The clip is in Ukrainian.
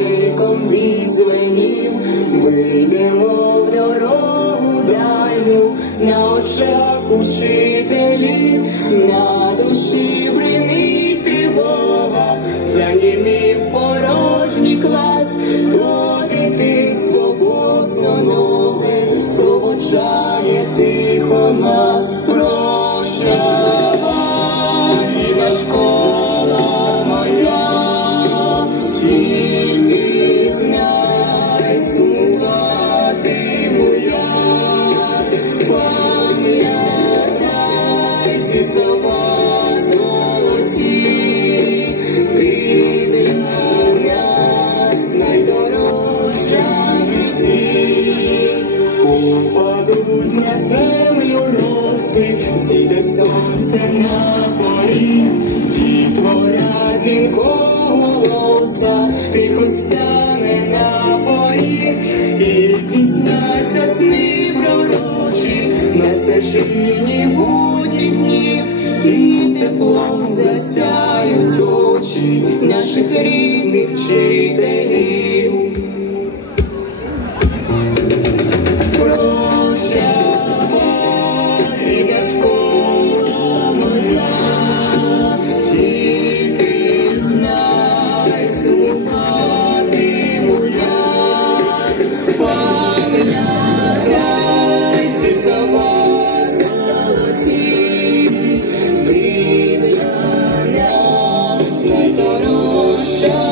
соловиком візвенів, вийдемо в дорогу дальню, на очах учителів, на душі бринить тривога, занімів порожній клас, то дитинство босоноге, проводжає тихо нас, землю роси, зійде сонце на поріг, дітвора дзвінкого голоса, тихо стане на поріг, і здійсняться сни пророчі, на стежині будніх днів, і теплом засяють очі наших рідних вчителів. shine.